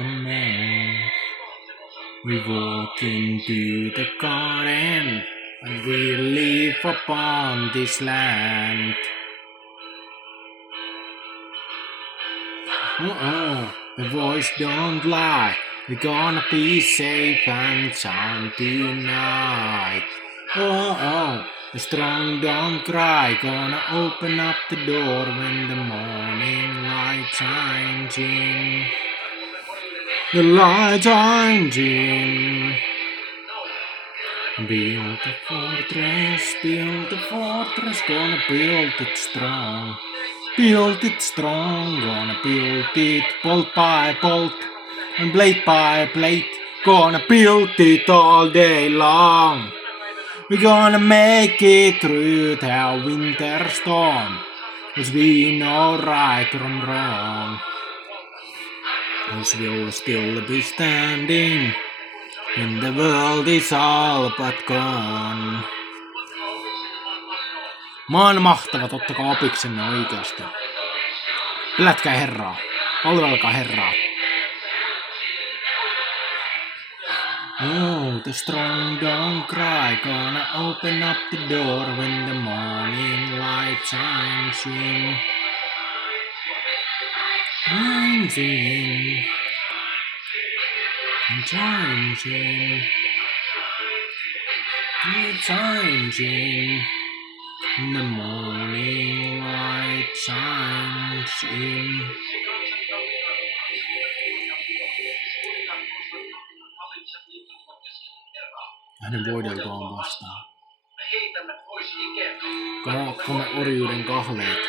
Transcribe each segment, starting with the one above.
command. We walk into the garden and we live upon this land. The voice don't lie. We're gonna be safe and sound tonight. The strong don't cry. Gonna open up the door when the morning light shines in. The light shines in. Build the fortress, gonna build it strong. Build it strong, gonna build it bolt by bolt and blade by blade. Gonna build it all day long. We're gonna make it through the winter storm, 'cause we know right from wrong. 'Cause we'll still be standing when the world is all but gone. Mä oon mahtava, ottakaa opiksenne oikeasti. Pelätkää Herraa. Palvelkaa Herraa. Oh, the strong don't cry. Gonna open up the door when the morning light shines in. Shines in. Shines in. It shines in. The morning light shines in. Hänen voideltaan vastaan. Kone orjuuden kahleet.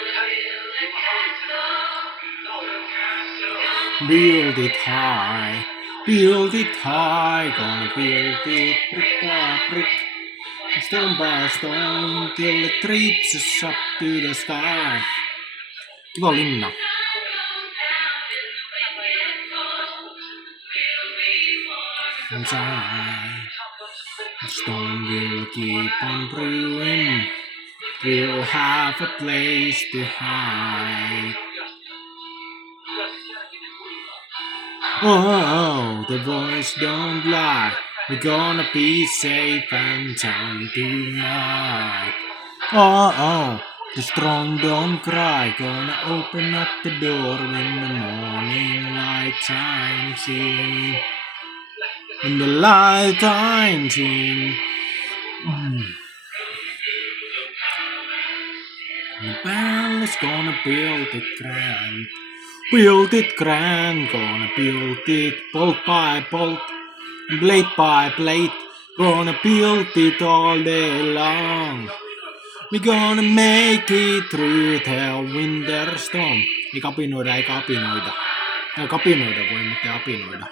Build it high, gonna build it brick by brick, stone by stone, till it reaches up to the sky. Kiva linna. Inside, the stone will keep on brewing. We'll have a place to hide. Oh, the voice don't lie. We're gonna be safe and sound tonight. Oh, the strong don't cry. Gonna open up the door when the morning light shines in. When the light shines in. The band is gonna build it grand. Build it grand, gonna build it bolt by bolt, blade by blade, gonna build it all day long. We're gonna make it through the winter storm. Ei kapinoida. Ei kapinoida voi, mutta ei apinoida.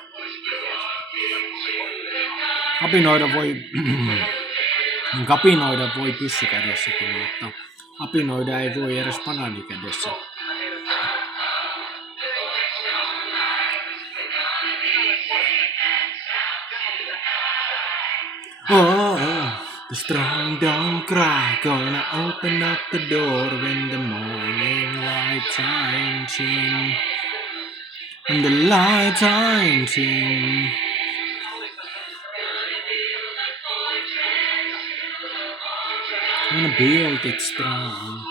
Kapinoida voi pyssykädessäkin, mutta apinoida ei voi edes banaanikädessä. The strong don't cry. Gonna open up the door when the morning light shines in. When the light shines in. Gonna build it strong.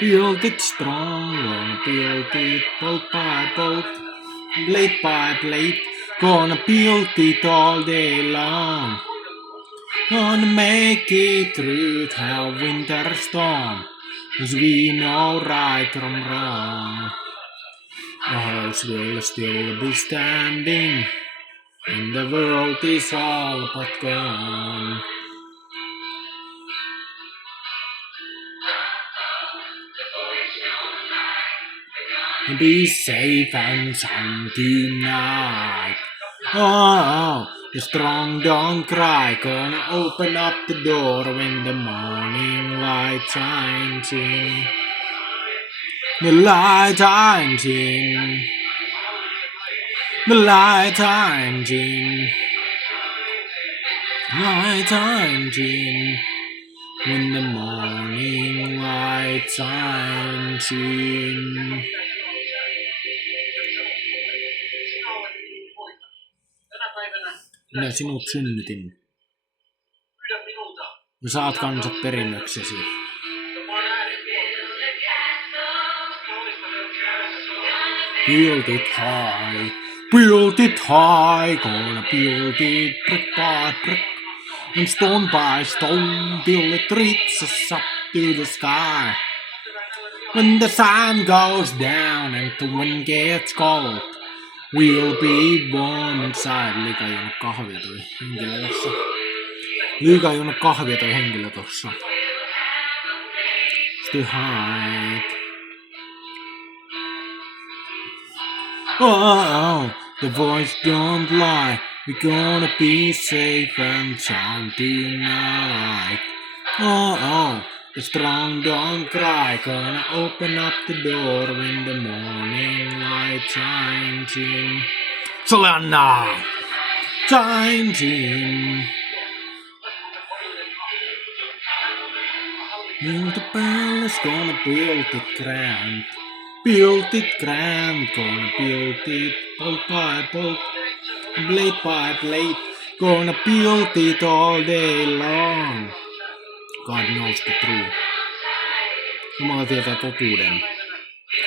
Gonna build it bolt by bolt, blade by blade. Gonna build it all day long. Gonna make it through the winter storm, 'cause we know right from wrong. The house will still be standing when the world is all but gone. Be safe and sound tonight. The strong don't cry. Gonna open up the door when the morning light shines in. The light shines in. The light shines in. Light shines in. When the morning light shines in. Minä sinut synnytin. Ja saat kansat perinnöksesi. Build it high, gonna build it brick by brick, and stone by stone, till it reaches up to the sky. When the sun goes down and the wind gets cold, we'll be warm inside. Liikaa juonut kahvia toi henkilö tossa. Stay high. Oh, the voice don't lie. We're gonna be safe and sound tonight. Oh, the strong don't cry. Gonna open up the door when the morning light shines in. Solana! Shines in. Build the palace, gonna build it grand. Build it grand, gonna build it bolt by bolt, blade by blade, gonna build it all day long. God knows the truth. Jumala tietää totuuden.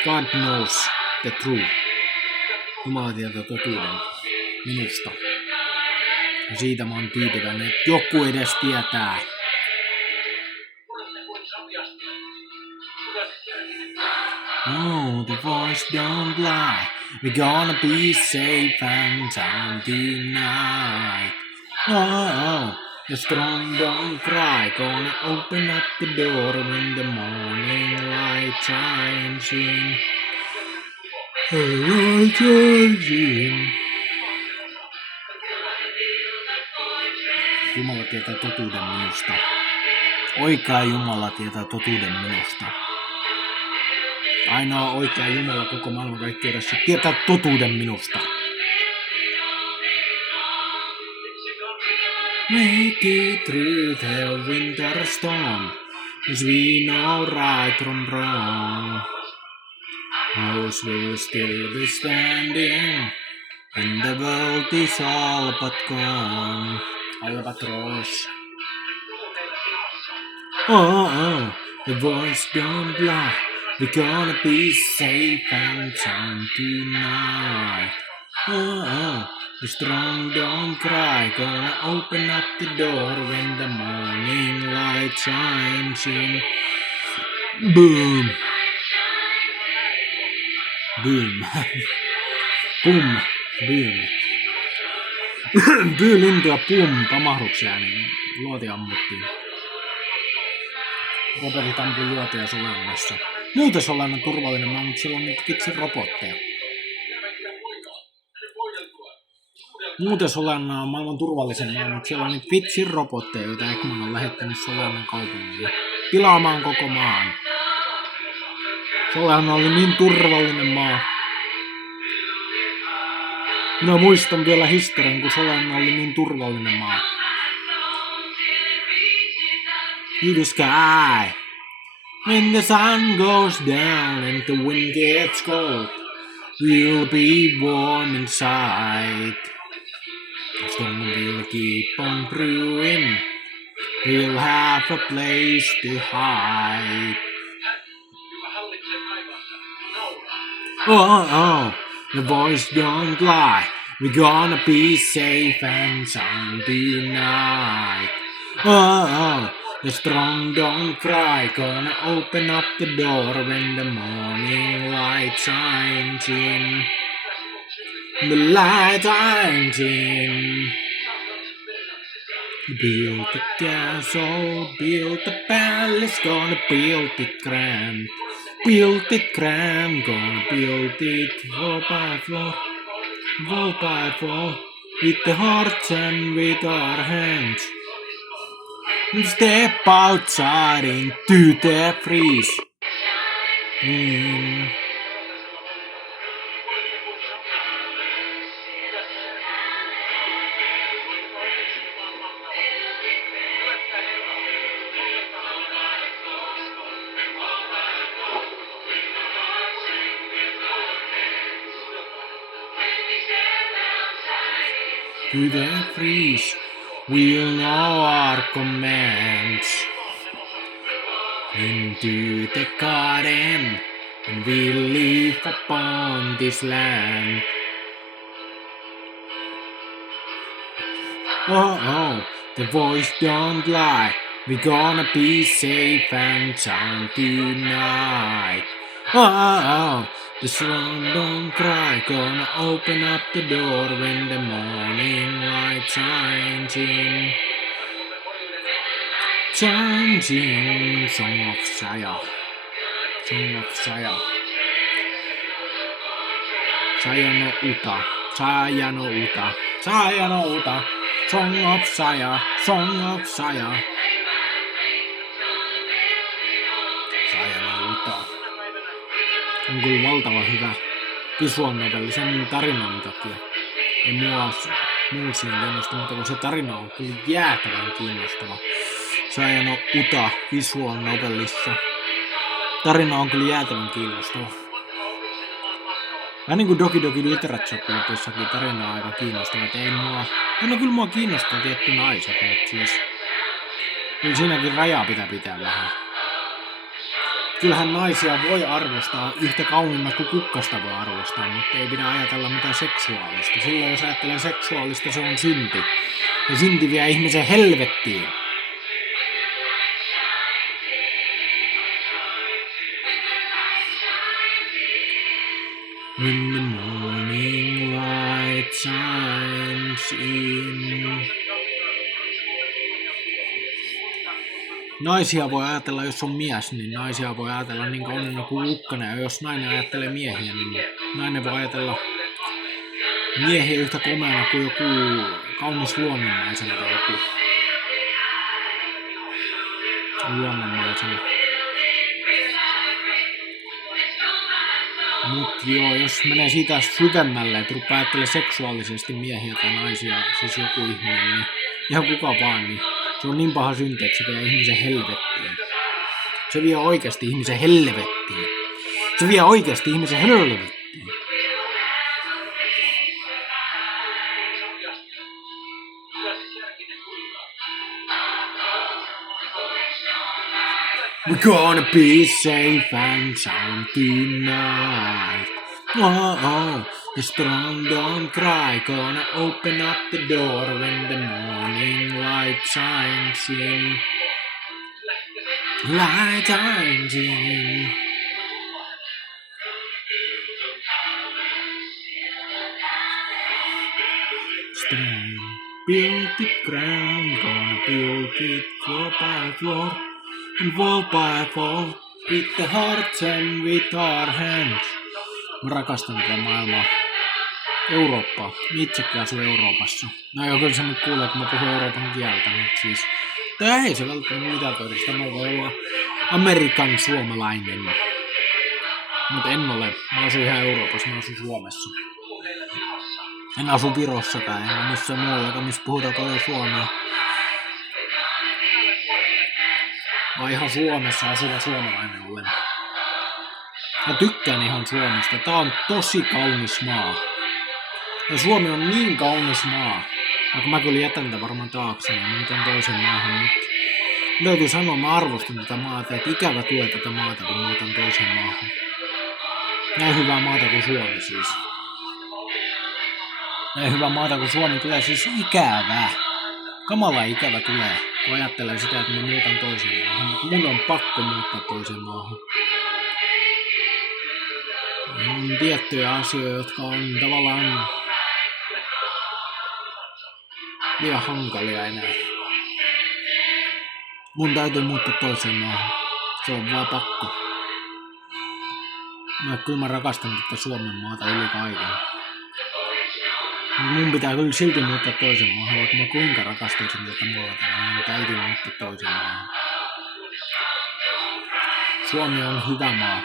God knows the truth. Jumala tietää totuuden minusta. Ja siitä mä oon tyytyväinen, että joku edes tietää. Oh, the voice don't lie. We're gonna be safe and sound tonight. Oh, the strong don't cry. Gonna open up the door when the morning light shines in. Light shines in. Jumala tietää totuuden minusta. Oikea Jumala tietää totuuden minusta. Ainoa oikea Jumala koko maailmankaikkeudessa tietää totuuden minusta. Make it through the winter storm, as we know right from wrong. House will still be standing, and the world is all but gone. Albatross. Oh, the voice don't lie. We're gonna be safe and sound tonight. Oh, the strong don't cry. Gonna open up the door when the morning light shines in. Boom. Boom. Boom. Boom. Pyy ja pum pamahduksia, niin luoti ammuttiin. Robotit ampui luotia Solannassa. Muuten Solanna on turvallinen maa, mutta sillä on niitä vitsin robotteja. Muuten Solanna on maailman turvallisen maa, mutta siellä on niitä vitsin robotteja, joita Ekman on lähettänyt Solannan kaupungiin pilaamaan koko maan. Solanna oli niin turvallinen maa. Minä muistan vielä historian, kun Solanna oli niin turvallinen maa. To the sky. When the sun goes down and the wind gets cold, we'll be warm inside. The storm will keep on brewing. We'll have a place to hide. Oh, the voice don't lie. We're gonna be safe and sound tonight. Oh, the strong don't cry. Gonna open up the door when the morning light shines in. The light shines in. Build the castle, build the palace, gonna build it grand. Build it grand, gonna build it floor by floor, wall by wall, with the hearts and with our hands. Step outside into the freeze. to the freeze. We'll know our commands. Into the garden, and we'll live upon this land. Oh, the voice don't lie. We're gonna be safe and sound tonight. Oh, the sun don't cry. Gonna open up the door when the morning light shines in. Shines in. Song of Shire. Song of Shire. Shire no uta. Shire no uta. Shire no uta. Song of Shire. Song of Shire. Shire no uta. On kyllä valtava hyvä visual novelli sen tarinan takia. Ei mua muu siinä kiinnosta, mutta kun se tarina on kyllä jäätävän kiinnostava. Shire no uta visual novellissa. Tarina on kyllä jäätävän kiinnostava. Vähän niin kuin Doki Doki Literature Clubissakin tarina on aika kiinnostava. Ei mua... No kyllä mua kiinnostaa tietty naiset, mutta siis... Kyllä siinäkin rajaa pitää vähän. Kyllähän naisia voi arvostaa yhtä kauniimmat kuin kukkasta voi arvostaa, mutta ei pidä ajatella mitään seksuaalista. Silloin jos ajattelee seksuaalista, se on synti. Ja synti vie ihmisen helvettiin. When the morning light shines in. Naisia voi ajatella, jos on mies, niin naisia voi ajatella niin kauniina kuin ukkonen. Ja jos nainen ajattelee miehiä, niin nainen voi ajatella miehiä yhtä komeana kuin joku kaunis luonnonmaisena tai joku luonnonmaisena. Mut joo, jos menee siitä syvemmälle, että rupeaa ajattelemaan seksuaalisesti miehiä tai naisia, siis joku ihminen, niin ihan kuka vaan, niin se on niin paha synti, että se vie ihmisen helvettiin. Se vie oikeasti ihmisen helvettiin. Se vie oikeasti ihmisen helvettiin. We're gonna be safe and sound tonight. Oh, the storm don't cry. Gonna open up the door when the morning light shines in. Light shines in. Strand, build it ground. Gonna build it floor by floor. And wall by wall, with the hearts and with our hands. Mä rakastan tätä maailmaa. Eurooppaa. Itsekin asun Euroopassa. No joo, kyllä se nyt kuulee, kun mä puhun Euroopan kieltä, mutta siis... Tai ei se välttämättä mitään todista. Mä voi olla Amerikan suomalainen. Mut en ole. Mä asun ihan Euroopassa, mä asun Suomessa. En asu Virossakaan, enkä missään muuallakaan, missä puhutaan paljon suomea. Mä ihan Suomessa asuva suomalainen olen. Mä tykkään ihan Suomesta. Tää on tosi kaunis maa. Ja Suomi on niin kaunis maa. Vaikka mä kyllä jätän tätä varmaan taakse ja muutan toisen maahan. Mutta löytyy sanoa, mä arvostan tätä maata. Että ikävä tulee tätä maata, kun muutan toisen maahan. Näin hyvää maata kuin Suomi siis. Näin hyvää maata kuin Suomi tulee siis ikävää. Kamala ikävä tulee, kun ajattelee sitä, että mä muutan toiseen maahan. Mun on pakko muuttaa toiseen maahan. On tiettyjä asioita, jotka on tavallaan liian hankalia enää. Mun täytyy muuttaa toiseen maahan. Se on vaan pakko. Kyllä mä rakastan tätä Suomen maata yli kaiken. Mun pitää kyllä silti muuttaa toisen maahan, vaikka mä kuinka rakastaisin tätä maata, niin mun täytyy muuttaa toisen maahan. Suomi on hyvä maa.